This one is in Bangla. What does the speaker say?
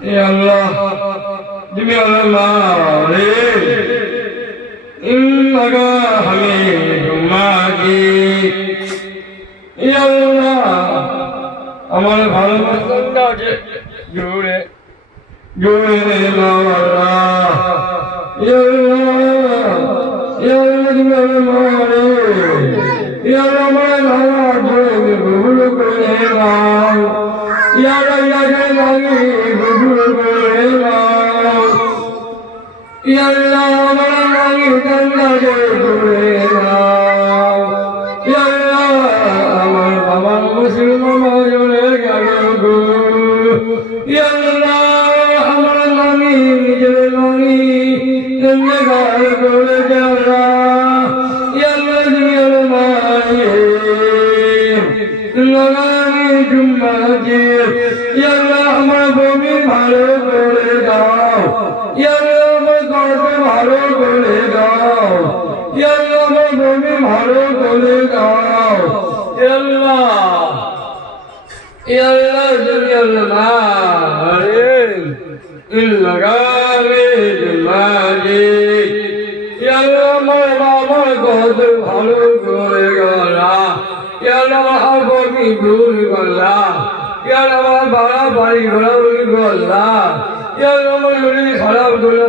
Ya Allah, demi Allah, innaka hamidum majid. Ya Allah, আমার ভালোবাসাটা জোরে জোরে আল্লাহ। Ya Allah, Ya Allah, demi Allah, Ya Allah, আমার ভালোবাসাটা ভুল করে নাও। Ya Allah, Ya Allah, ভুল করে নাও। Ya Allah, আমার নাকি কান্না করে নাও। Ya Allah, আমার বাবা মুসলমান হয়ে গেল গো। Ya Allah, আমার নানি নিজের নানি গাল করে গেল। Ya Allah, তুমি লাগানি জুম্মাজি। Ya Allah, আমার বমি ভালো করে দাও। Ya Allah, আমার গর্বে ভালো করে দাও। Ya Allah, আমার বমি ভালো করে দাও। Ya Allah, Ya Allah, তুমি আল্লাহ লাগানি জুম্মাজি। Ya Allah, আমার বাবার গর্বে ভালো করে গলা। Ya Allah, আমার বমি ভুল গলা। Ya Allah, আমার বাড়া বাড়ি ঘোরা গলা। Ya Allah, আমার শরীর খারাপ করে